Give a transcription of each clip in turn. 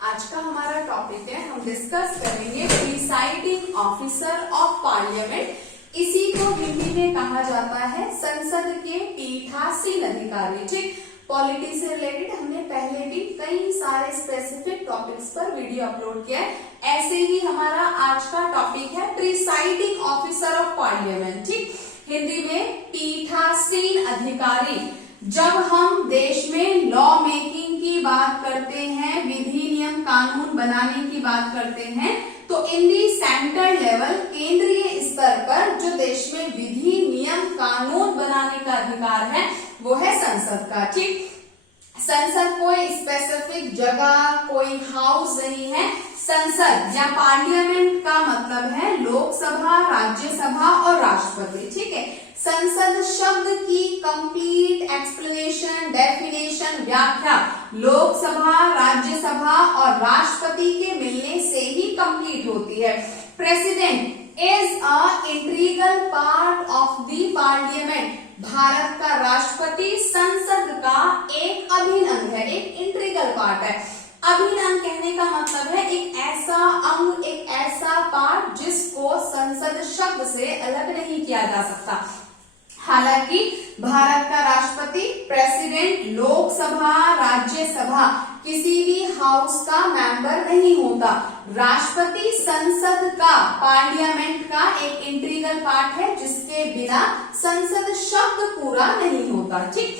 आज का हमारा टॉपिक है, हम डिस्कस करेंगे प्रिसाइडिंग ऑफिसर ऑफ पार्लियामेंट। इसी को हिंदी में कहा जाता है संसद के पीठासीन अधिकारी। ठीक, पॉलिटी से रिलेटेड हमने पहले भी कई सारे स्पेसिफिक टॉपिक्स पर वीडियो अपलोड किया है। ऐसे ही हमारा आज का टॉपिक है प्रिसाइडिंग ऑफिसर ऑफ पार्लियामेंट। ठीक, हिंदी में पीठासीन अधिकारी। जब हम देश में लॉ मेकिंग की बात करते हैं, विधि नियम कानून बनाने की बात करते हैं, तो इन दी सेंट्रल लेवल, केंद्रीय स्तर पर जो देश में विधि नियम कानून बनाने का अधिकार है वो है संसद का। ठीक, संसद कोई स्पेसिफिक जगह, कोई हाउस नहीं है। संसद या पार्लियामेंट का मतलब है लोकसभा, राज्यसभा और राष्ट्रपति। ठीक है, संसद शब्द की कंप्लीट एक्सप्लेनेशन, डेफिनेशन, व्याख्या लोकसभा, राज्यसभा और राष्ट्रपति के मिलने से ही कंप्लीट होती है। President is a integral part of the parliament. Bharat का राष्ट्रपति संसद का एक अभिन्न अंग है, एक इंटीग्रल पार्ट है। अभिन्न अंग कहने का मतलब है एक ऐसा अंग, एक ऐसा पार्ट जिसको संसद शब्द से अलग नहीं किया जा सकता। हालांकि भारत का राष्ट्रपति, प्रेसिडेंट, लोकसभा, राज्यसभा किसी भी हाउस का मेंबर नहीं होता। राष्ट्रपति संसद का, पार्लियामेंट का एक इंटीग्रल पार्ट है जिसके बिना संसद शब्द पूरा नहीं होता। ठीक,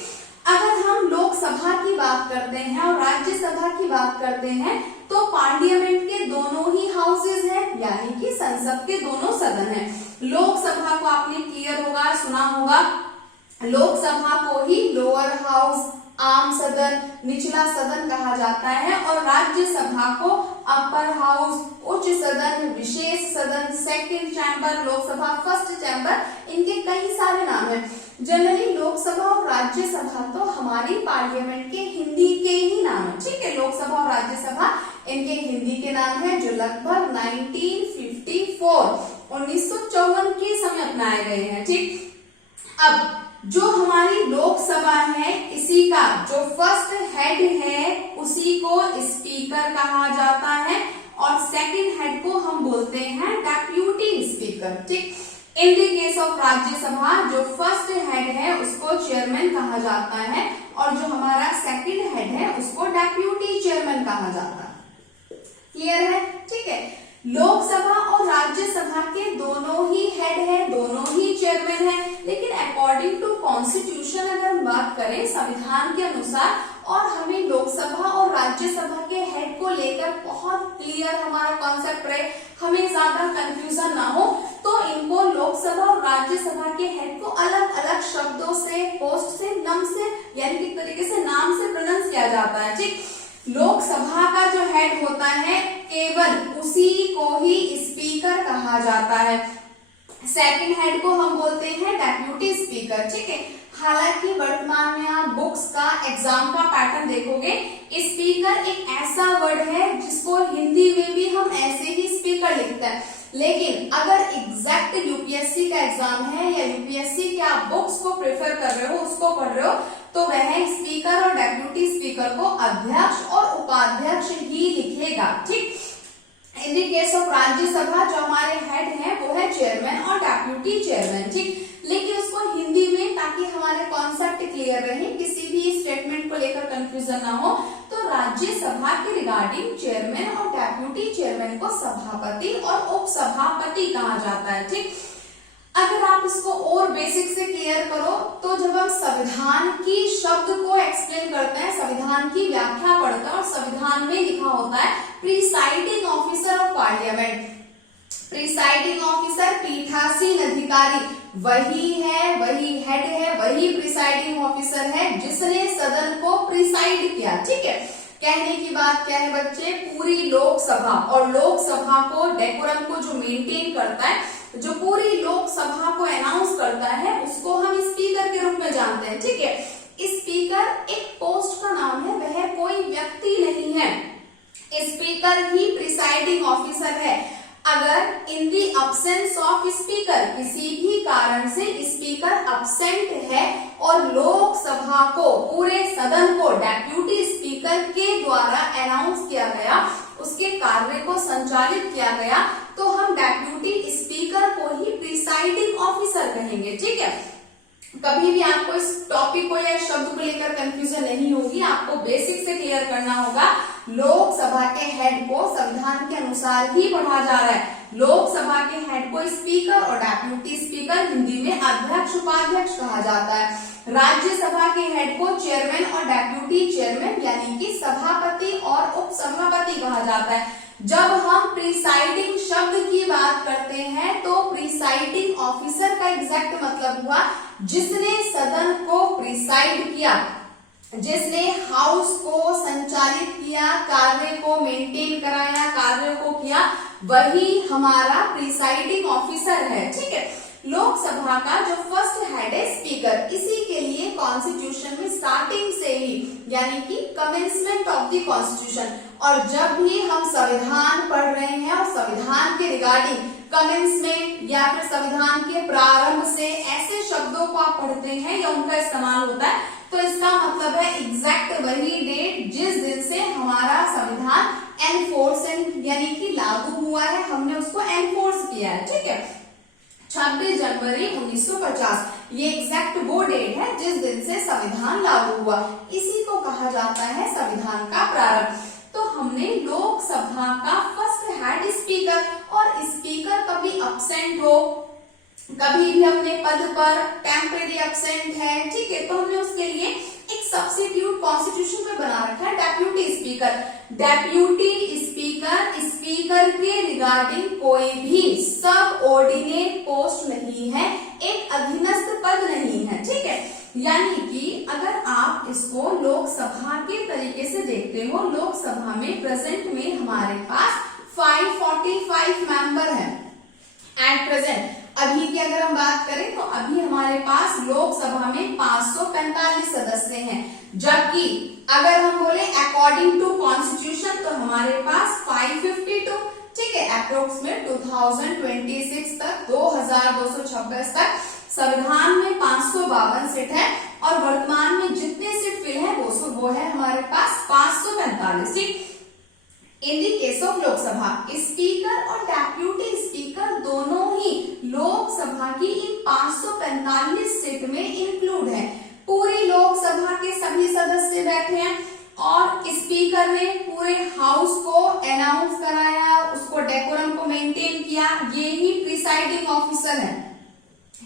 अगर हम लोकसभा की बात करते हैं और राज्यसभा की बात करते हैं तो पार्लियामेंट के दोनों ही हाउसेज हैं, यानी कि संसद के दोनों सदन हैं। लोकसभा को आपने क्लियर होगा, सुना होगा, लोकसभा को ही लोअर हाउस, आम सदन, निचला सदन कहा जाता है और राज्यसभा को अपर हाउस, उच्च सदन, विशेष सदन, second chamber, Lok Sabha first chamber, इनके कई सारे नाम हैं। जनरली लोकसभा और राज्यसभा तो हमारी पार्लियामेंट के हिंदी के ही नाम है। ठीक है, लोकसभा और राज्यसभा इनके हिंदी के नाम है जो लगभग 1954 के समय अपनाए गए हैं। ठीक, अब जो हमारी लोकसभा है इसी का जो फर्स्ट हेड है उसी को स्पीकर कहा जाता है और सेकंड हेड को हम बोलते हैं डेप्यूटी स्पीकर। ठीक, in the case of Rajya Sabha जो फर्स्ट हेड है उसको चेयरमैन कहा जाता है और जो हमारा सेकंड हेड है उसको डेप्यूटी चेयरमैन कहा जाता है। क्लियर है? ठीक है, लोकसभा और राज्यसभा के दोनों ही हेड है, दोनों ही चेयरमैन है, लेकिन अकॉर्डिंग टू कॉन्स्टिट्यूशन अगर हम बात करें संविधान के अनुसार, और हमें लोकसभा और राज्यसभा के हेड को लेकर बहुत क्लियर हमारा कॉन्सेप्ट रहे, हमें ज्यादा कंफ्यूजन ना हो, तो इनको लोकसभा और राज्यसभा के हेड को अलग अलग शब्दों से, पोस्ट से, नम से, यानी कि तरीके से नाम से प्रोनाउंस किया जाता है। ठीक, लोकसभा का जो हेड होता है केवल उसी को ही स्पीकर कहा जाता है। सेकंड हेड को हम बोलते हैं डेप्यूटी स्पीकर। ठीक है, हालांकि वर्तमान में आप बुक्स का, एग्जाम का पैटर्न देखोगे, स्पीकर एक ऐसा वर्ड है जिसको हिंदी में भी हम ऐसे ही स्पीकर लिखते हैं, लेकिन अगर एग्जैक्ट यूपीएससी का एग्जाम है या यूपीएससी के आप बुक्स को प्रेफर कर रहे हो, उसको पढ़ रहे हो, तो वह स्पीकर और डेप्यूटी स्पीकर को अध्यक्ष और उपाध्यक्ष ही लिखेगा। ठीक, in the case of Rajya Sabha जो हमारे हेड हैं वो है चेयरमैन और डेप्यूटी चेयरमैन। ठीक, लेकिन उसको हिंदी में, ताकि हमारे कॉन्सेप्ट क्लियर रहे, किसी भी स्टेटमेंट को लेकर कंफ्यूजन ना हो, तो राज्यसभा के रिगार्डिंग चेयरमैन और डेप्यूटी चेयरमैन को सभापति और उपसभापति कहा जाता है। ठीक, अगर आप इसको और बेसिक से क्लियर करो तो जब हम संविधान की शब्द को एक्सप्लेन करते हैं, संविधान की व्याख्या पढ़ते हैं और संविधान में लिखा होता है presiding officer of parliament. Presiding officer पीठासीन अधिकारी वही है, वही हेड है, वही प्रिसाइडिंग ऑफिसर है जिसने सदन को प्रिसाइड किया। ठीक है, कहने की बात क्या है बच्चे, पूरी लोकसभा, और लोकसभा को, डेकोरम को जो मेंटेन करता है, जो पूरी लोकसभा को अनाउंस करता है, उसको हम स्पीकर के रूप में जानते हैं। ठीक है, स्पीकर एक पोस्ट का नाम है, वह कोई व्यक्ति नहीं है, स्पीकर ही प्रिसाइडिंग ऑफिसर है। अगर इन दी अब्सेंस ऑफ स्पीकर, किसी भी कारण से स्पीकर अब्सेंट है और लोकसभा को, पूरे सदन को डेप्यूटी स्पीकर के द्वारा अनाउंस किया गया संचालित किया गया तो हम डेप्यूटी स्पीकर को ही प्रिसाइडिंग ऑफिसर कहेंगे। ठीक है, कभी भी आपको इस टॉपिक को या शब्द को लेकर कंफ्यूजन नहीं होगी, आपको बेसिक से क्लियर करना होगा। लोकसभा के हेड को संविधान के अनुसार ही पढ़ा जा रहा है। लोकसभा के हेड को स्पीकर और डेप्यूटी स्पीकर, हिंदी में अध्यक्ष उपाध्यक्ष कहा जाता है। राज्यसभा के हेड को चेयरमैन और डेप्यूटी चेयरमैन यानी कि सभापति और उपसभापति कहा जाता है। जब हम प्रिसाइडिंग शब्द की बात करते हैं तो प्रिसाइडिंग ऑफिसर का एग्जैक्ट मतलब हुआ जिसने सदन को प्रिसाइड किया, जिसने हाउस को संचालित किया, कार्य को मेंटेन कराया, कार्य को किया, वही हमारा प्रिसाइडिंग ऑफिसर है। ठीक है, लोकसभा का जो फर्स्ट हेड है स्पीकर, इसी के लिए कॉन्स्टिट्यूशन में स्टार्टिंग से ही यानी कि कमेंसमेंट ऑफ द कॉन्स्टिट्यूशन, और जब भी हम संविधान पढ़ रहे हैं और संविधान के रिगार्डिंग कमेंसमेंट या फिर संविधान के प्रारंभ से ऐसे शब्दों को आप पढ़ते हैं या उनका इस्तेमाल होता है तो इसका मतलब है एग्जैक्ट वही डेट जिस दिन से हमारा संविधान एनफोर्स यानी कि लागू हुआ है, हमने उसको एनफोर्स किया है। ठीक है, 26 जनवरी 1950 ये एग्जैक्ट वो डेट है जिस दिन से संविधान लागू हुआ, इसी को कहा जाता है संविधान का प्रारंभ। तो हमने लोकसभा का फर्स्ट हेड स्पीकर, और स्पीकर कभी अब्सेंट हो, कभी भी अपने पद पर टेम्परेरी अब्सेंट है, ठीक है, तो हमने उसके लिए एक सब्स्टिट्यूट कॉन्स्टिट्यूशन में बना रखा है deputy speaker. Deputy speaker speaker के रिगार्डिंग कोई भी सब ऑर्डिनेट पोस्ट नहीं है, एक अधीनस्थ पद नहीं है। ठीक है, यानी कि अगर आप इसको लोकसभा के तरीके से देखते हो, लोकसभा में प्रेजेंट में हमारे पास 545 मेंबर हैं एट प्रेजेंट। अभी की अगर हम बात करें तो अभी हमारे पास लोकसभा में 545 सदस्य हैं, जबकि अगर हम बोले अकॉर्डिंग टू कॉन्स्टिट्यूशन तो हमारे पास 552, ठीक है, अप्रोक्सीमेट 2026 तक 2226 तक संविधान में 552 सीट है, और वर्तमान में जितने सीट फिल है वो है हमारे पास 545 seat. In the case of Lok Sabha, speaker और डेप्यूटी स्पीकर दोनों ही लोकसभा की इन 545 सीट में इंक्लूड है। पूरी लोकसभा के सभी सदस्य बैठे हैं और स्पीकर ने पूरे हाउस को अनाउंस कराया, उसको डेकोरम को मेंटेन किया, ये ही प्रिसाइडिंग ऑफिसर है।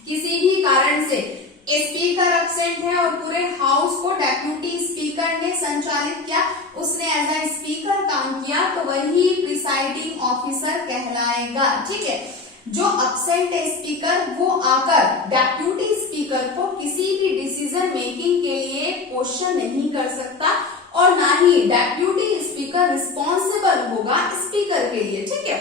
किसी भी कारण से स्पीकर एब्सेंट है और पूरे हाउस को डेप्यूटी स्पीकर ने संचालित किया, उसने एज ए स्पीकर काम किया, तो वही प्रिसाइडिंग ऑफिसर कहलाएगा। ठीक है, जो एब्सेंट है स्पीकर वो आकर डेप्यूटी स्पीकर को किसी भी डिसीजन मेकिंग के लिए क्वेश्चन नहीं कर सकता, और ना ही डेप्यूटी स्पीकर रिस्पॉन्सिबल होगा स्पीकर के लिए। ठीक है,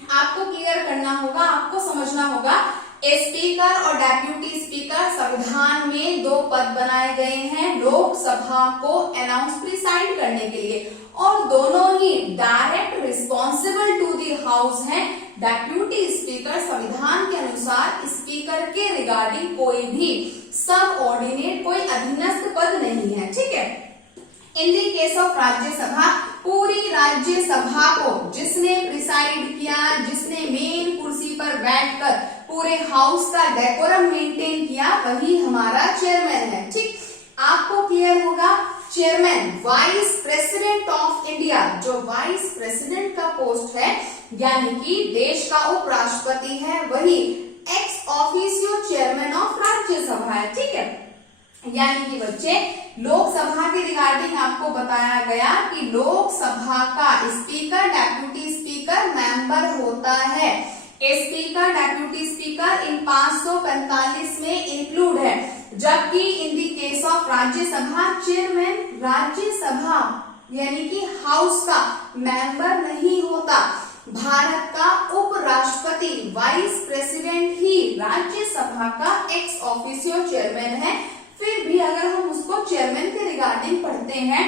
आपको क्लियर करना होगा, आपको समझना होगा, स्पीकर और डेप्यूटी स्पीकर संविधान में दो पद बनाए गए हैं लोकसभा को अनाउंस प्रिसाइड करने के लिए, और दोनों ही direct responsible to the house हैं। डेप्यूटी स्पीकर संविधान के अनुसार स्पीकर के रिगार्डिंग कोई भी सब ऑर्डिनेट, कोई अधीनस्थ पद नहीं है। ठीक है, in the case of Rajya Sabha, पूरी राज्यसभा को जिसने प्रिसाइड किया, जिसने मेन कुर्सी पर बैठकर पूरे हाउस का डेकोरम मेंटेन किया, वही हमारा चेयरमैन है। ठीक, आपको क्लियर होगा, chairman vice president of India, जो वाइस प्रेसिडेंट का पोस्ट है यानी कि देश का उपराष्ट्रपति है, वही ex officio chairman of Rajya Sabha है। ठीक है, यानी कि बच्चे लोकसभा के रिगार्डिंग आपको बताया गया कि लोकसभा का स्पीकर डेप्यूटी स्पीकर मेंबर होता है। स्पीकर डेप्यूटी स्पीकर इन 545 में इंक्लूड है, जबकि in the case of Rajya Sabha chairman Rajya Sabha यानी कि हाउस का मेंबर नहीं होता। भारत का उपराष्ट्रपति वाइस प्रेसिडेंट ही राज्यसभा का एक्स ऑफिशियो चेयरमैन है। फिर भी अगर हम उसको चेयरमैन के रिगार्डिंग पढ़ते हैं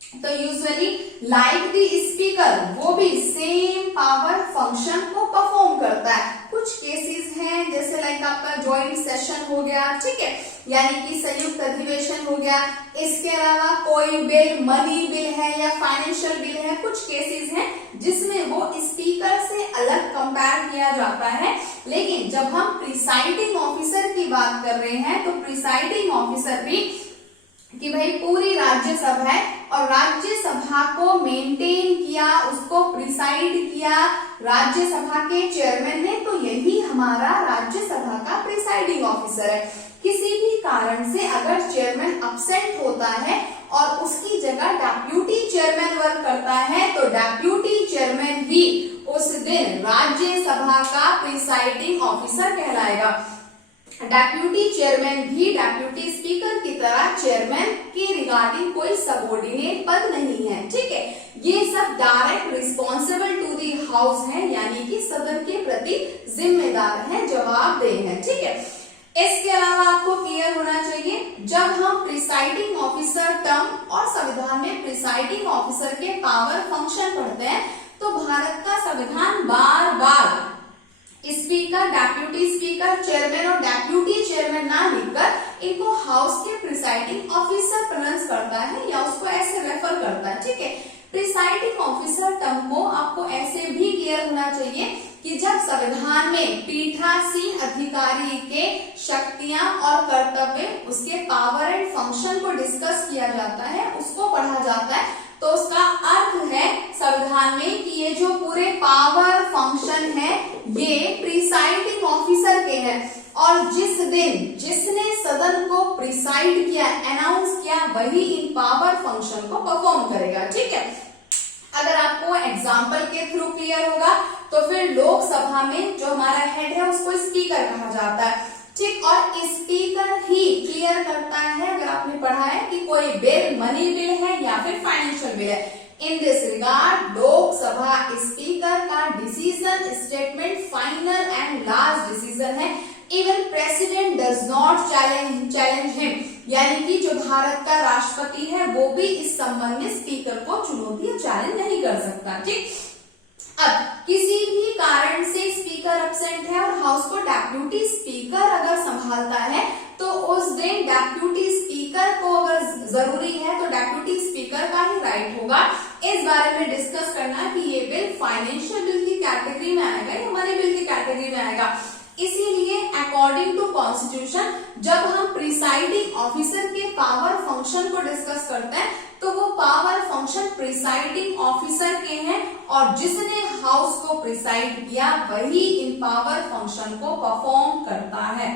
तो यूजुअली लाइक द स्पीकर वो भी सेम पावर फंक्शन को परफॉर्म करता है। कुछ केसेस हैं जैसे लाइक आपका ज्वाइंट सेशन हो गया, ठीक है, यानी कि संयुक्त अधिवेशन हो गया। इसके अलावा कोई बिल, मनी बिल है या फाइनेंशियल बिल है, कुछ केसेस हैं जिसमें वो स्पीकर से अलग कंपेयर किया जाता है। लेकिन जब हम प्रिसाइडिंग ऑफिसर की बात कर रहे हैं तो प्रिसाइडिंग ऑफिसर भी कि भाई पूरी राज्यसभा है और राज्यसभा को मेंटेन किया, उसको प्रिसाइड किया राज्यसभा के चेयरमैन ने, तो यही हमारा राज्यसभा का प्रिसाइडिंग ऑफिसर है। किसी भी कारण से अगर चेयरमैन अब्सेंट होता है और उसकी जगह डेप्यूटी चेयरमैन वर्क करता है तो डेप्यूटी चेयरमैन ही उस दिन राज्यसभा का प्रिसाइडिंग ऑफिसर कहलाएगा। डेप्यूटी चेयरमैन भी डेप्यूटी स्पीकर की तरह चेयरमैन के रिगार्डिंग कोई सबऑर्डिनेट पद नहीं है, ठीक है। ये सब direct responsible to the house है, यानी कि सदन के प्रति जिम्मेदार है, जवाबदेह है, ठीक है। इसके अलावा आपको क्लियर होना चाहिए, जब हम प्रिसाइडिंग ऑफिसर टर्म और संविधान में प्रिसाइडिंग ऑफिसर के पावर फंक्शन पढ़ते हैं तो भारत का संविधान बार बार स्पीकर, डेप्यूटी स्पीकर, चेयरमैन और डेप्यूटी चेयरमैन ना लिखकर इनको हाउस के प्रिसाइडिंग ऑफिसर प्रोनाउंस करता है या उसको ऐसे रेफर करता है, ठीक है। प्रिसाइडिंग ऑफिसर टर्म को आपको ऐसे भी क्लियर होना चाहिए कि जब संविधान में पीठासीन अधिकारी के शक्तियां और कर्तव्य, उसके पावर एंड फंक्शन को डिस्कस किया जाता है, उसको पढ़ा जाता है, तो उसका अर्थ है संविधान में कि ये जो पूरे पावर फंक्शन है ये प्रिसाइडिंग ऑफिसर के हैं और जिस दिन जिसने सदन को प्रिसाइड किया, अनाउंस किया, वही इन पावर फंक्शन को परफॉर्म करेगा, ठीक है। अगर आपको एग्जाम्पल के थ्रू क्लियर होगा तो फिर लोकसभा में जो हमारा हेड है उसको स्पीकर कहा जाता है, ठीक। और स्पीकर ही क्लियर करता है, अगर आपने पढ़ा है कि कोई बिल, मनी बिल है या फिर फाइनेंशियल बिल है, in this regard Lok Sabha speaker का decision statement final and last decision है। Even president does not challenge him, यानी कि जो भारत का राष्ट्रपति है वो भी इस संबंध में स्पीकर को चुनौती या चैलेंज नहीं कर सकता, ठीक। अब किसी भी कारण से स्पीकर एब्सेंट है और हाउस को डेप्यूटी स्पीकर अगर संभालता है तो उस दिन डेप्यूटी स्पीकर को अगर जरूरी है तो डेप्यूटी स्पीकर का ही राइट होगा इस बारे में डिस्कस करना कि ये बिल फाइनेंशियल बिल की कैटेगरी में आएगा या मनी बिल की कैटेगरी में आएगा। इसीलिए अकॉर्डिंग टू कॉन्स्टिट्यूशन जब हम प्रिसाइडिंग ऑफिसर के पावर फंक्शन को डिस्कस करते हैं तो वो पावर फंक्शन प्रिसाइडिंग ऑफिसर के हैं और जिसने हाउस को प्रिसाइड किया वही इन पावर फंक्शन को परफॉर्म करता है।